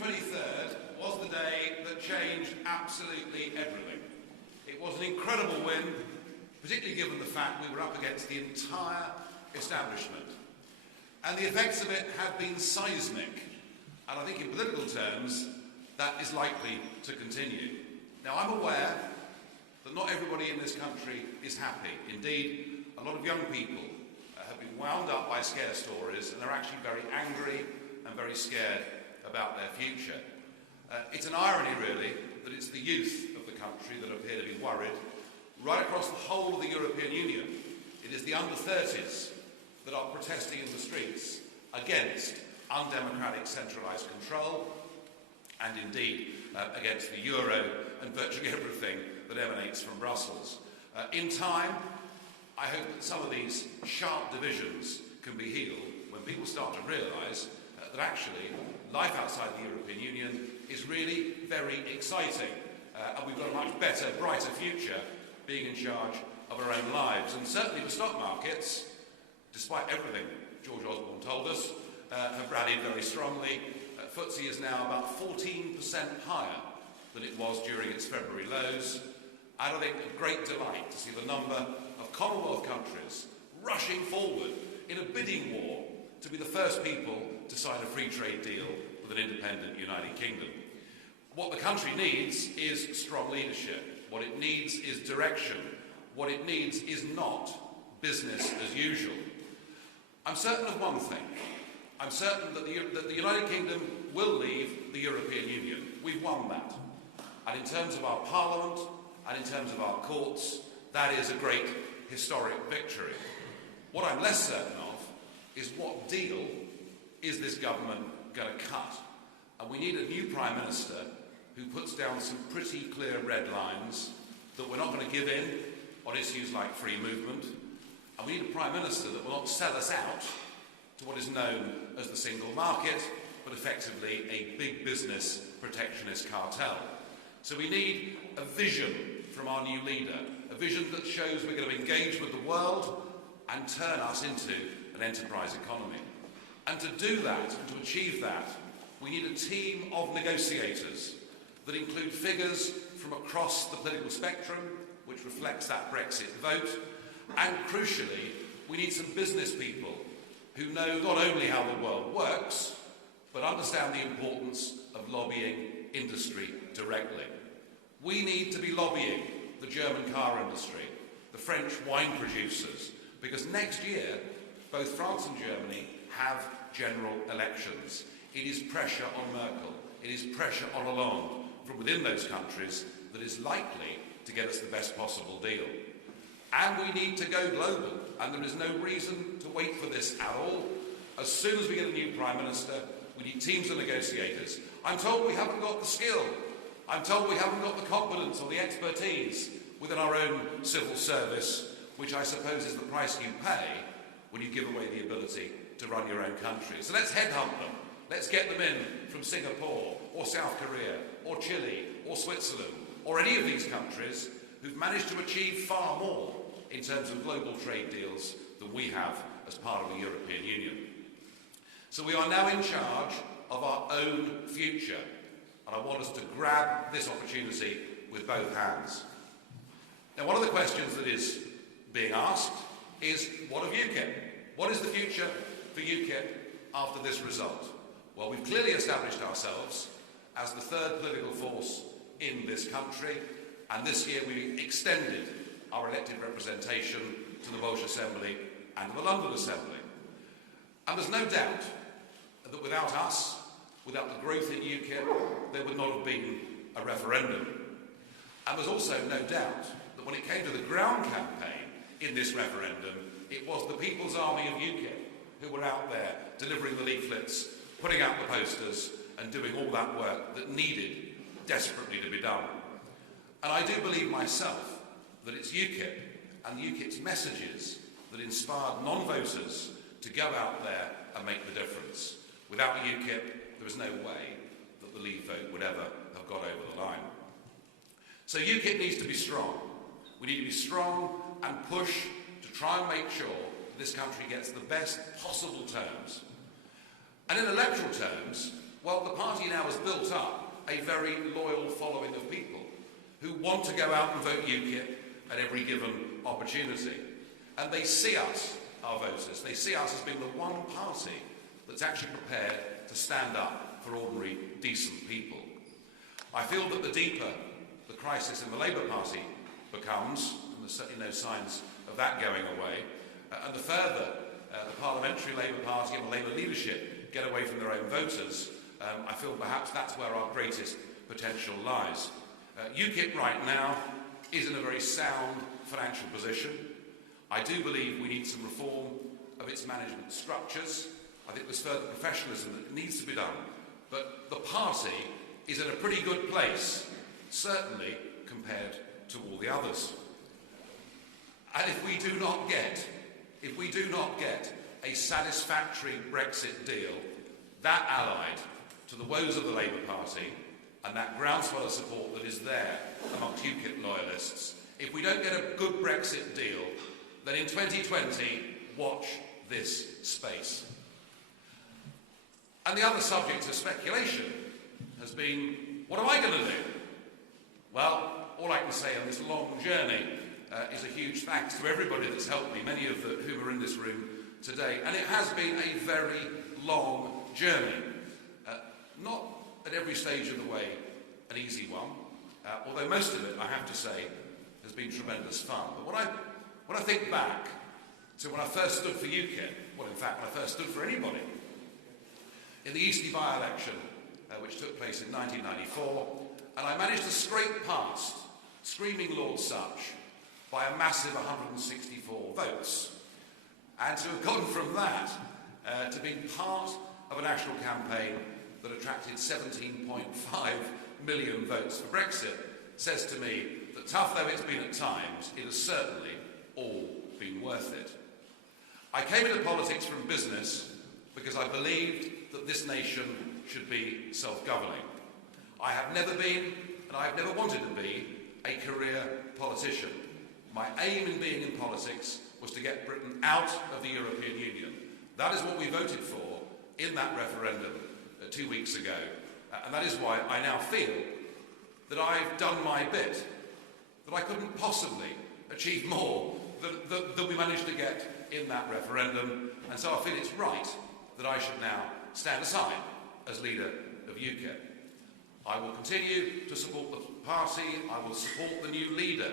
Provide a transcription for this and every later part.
23rd was the day that changed absolutely everything. It was an incredible win, particularly given the fact we were up against the entire establishment. And the effects of it have been seismic. And I think in political terms, that is likely to continue. Now, I'm aware that not everybody in this country is happy. Indeed, a lot of young people have been wound up by scare stories and are actually very angry and very scared about their future. It's an irony, really, that it's the youth of the country that appear to be worried. Right across the whole of the European Union, it is the under-30s that are protesting in the streets against undemocratic centralised control and indeed against the euro and virtually everything that emanates from Brussels. In time, I hope that some of these sharp divisions can be healed when people start to realise that actually life outside the European Union is really very exciting and we've got a much better, brighter future being in charge of our own lives. And certainly the stock markets, despite everything George Osborne told us, have rallied very strongly. FTSE is now about 14% higher than it was during its February lows. And I think a great delight to see the number of Commonwealth countries rushing forward in a bidding war to be the first people to sign a free trade deal with an independent United Kingdom. What the country needs is strong leadership. What it needs is direction. What it needs is not business as usual. I'm certain of one thing. I'm certain that the United Kingdom will leave the European Union. We've won that. And in terms of our Parliament and in terms of our courts, that is a great historic victory. What I'm less certain of is what deal is this government going to cut. And we need a new Prime Minister who puts down some pretty clear red lines that we're not going to give in on issues like free movement. And we need a Prime Minister that will not sell us out to what is known as the single market, but effectively a big business protectionist cartel. So we need a vision from our new leader, a vision that shows we're going to engage with the world and turn us into an enterprise economy. And to do that, and to achieve that, we need a team of negotiators that include figures from across the political spectrum, which reflects that Brexit vote, and crucially, we need some business people who know not only how the world works, but understand the importance of lobbying industry directly. We need to be lobbying the German car industry, the French wine producers, because next year, both France and Germany have general elections. It is pressure on Merkel, it is pressure on Hollande from within those countries that is likely to get us the best possible deal. And we need to go global, and there is no reason to wait for this at all. As soon as we get a new Prime Minister, we need teams of negotiators. I'm told we haven't got the skill. I'm told we haven't got the competence or the expertise within our own civil service, which I suppose is the price you pay when you give away the ability to run your own country. So let's headhunt them. Let's get them in from Singapore, or South Korea, or Chile, or Switzerland, or any of these countries who've managed to achieve far more in terms of global trade deals than we have as part of the European Union. So we are now in charge of our own future, and I want us to grab this opportunity with both hands. Now, one of the questions that is being asked is, what of UKIP? What is the future for UKIP after this result? Well, we've clearly established ourselves as the third political force in this country, and this year we extended our elected representation to the Welsh Assembly and to the London Assembly. And there's no doubt that without us, without the growth in UKIP, there would not have been a referendum. And there's also no doubt that when it came to the ground campaign in this referendum, it was the People's Army of UKIP who were out there delivering the leaflets, putting out the posters, and doing all that work that needed desperately to be done. And I do believe myself that it's UKIP and UKIP's messages that inspired non-voters to go out there and make the difference. Without UKIP, there is no way that the Leave vote would ever have got over the line. So UKIP needs to be strong. We need to be strong and push to try and make sure that this country gets the best possible terms. And in electoral terms, Well, the party now has built up a very loyal following of people who want to go out and vote UKIP at every given opportunity. And they see us, our voters, they see us as being the one party that's actually prepared to stand up for ordinary, decent people. I feel that the deeper the crisis in the Labour Party becomes, and there's certainly no signs of that going away, and the further the parliamentary Labour Party and the Labour leadership get away from their own voters, I feel perhaps that's where our greatest potential lies. UKIP right now is in a very sound financial position. I do believe we need some reform of its management structures. I think there's further professionalism that needs to be done. But the party is in a pretty good place, certainly compared to all the others. And if we do not get a satisfactory Brexit deal, that allied to the woes of the Labour Party and that groundswell of support that is there amongst UKIP loyalists, if we don't get a good Brexit deal, then in 2020, watch this space. And the other subject of speculation has been, what am I going to do? Well, all I can say on this long journey is a huge thanks to everybody that's helped me, many of whom are in this room today. And it has been a very long journey. Not at every stage of the way an easy one, although most of it, I have to say, has been tremendous fun. But when I think back to when I first stood for UKIP, well, in fact, when I first stood for anybody, in the Eastleigh by-election, which took place in 1994, and I managed to scrape past screaming Lord Such by a massive 164 votes. And to have gone from that to being part of a national campaign that attracted 17.5 million votes for Brexit says to me that, tough though it's been at times, it has certainly all been worth it. I came into politics from business because I believed that this nation should be self-governing. I have never been, and I have never wanted to be, a career politician. My aim in being in politics was to get Britain out of the European Union. That is what we voted for in that referendum 2 weeks ago. And that is why I now feel that I've done my bit, that I couldn't possibly achieve more than we managed to get in that referendum. And so I feel it's right that I should now stand aside as leader of UKIP. I will continue to support the party. I will support the new leader.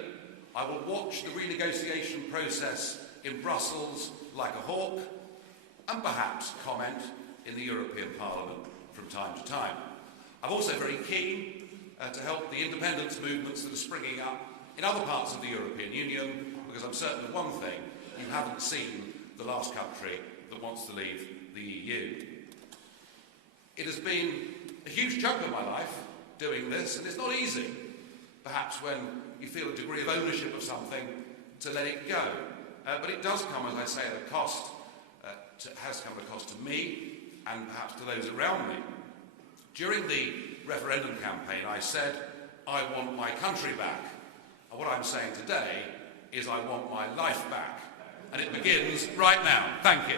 I will watch the renegotiation process in Brussels like a hawk, and perhaps comment in the European Parliament from time to time. I'm also very keen to help the independence movements that are springing up in other parts of the European Union, because I'm certain of one thing: you haven't seen the last country that wants to leave the EU. It has been a huge chunk of my life doing this, and it's not easy, perhaps when you feel a degree of ownership of something, to let it go. But it does come, as I say, at a cost, has come at a cost to me and perhaps to those around me. During the referendum campaign, I said, I want my country back. And what I'm saying today is I want my life back. And it begins right now. Thank you.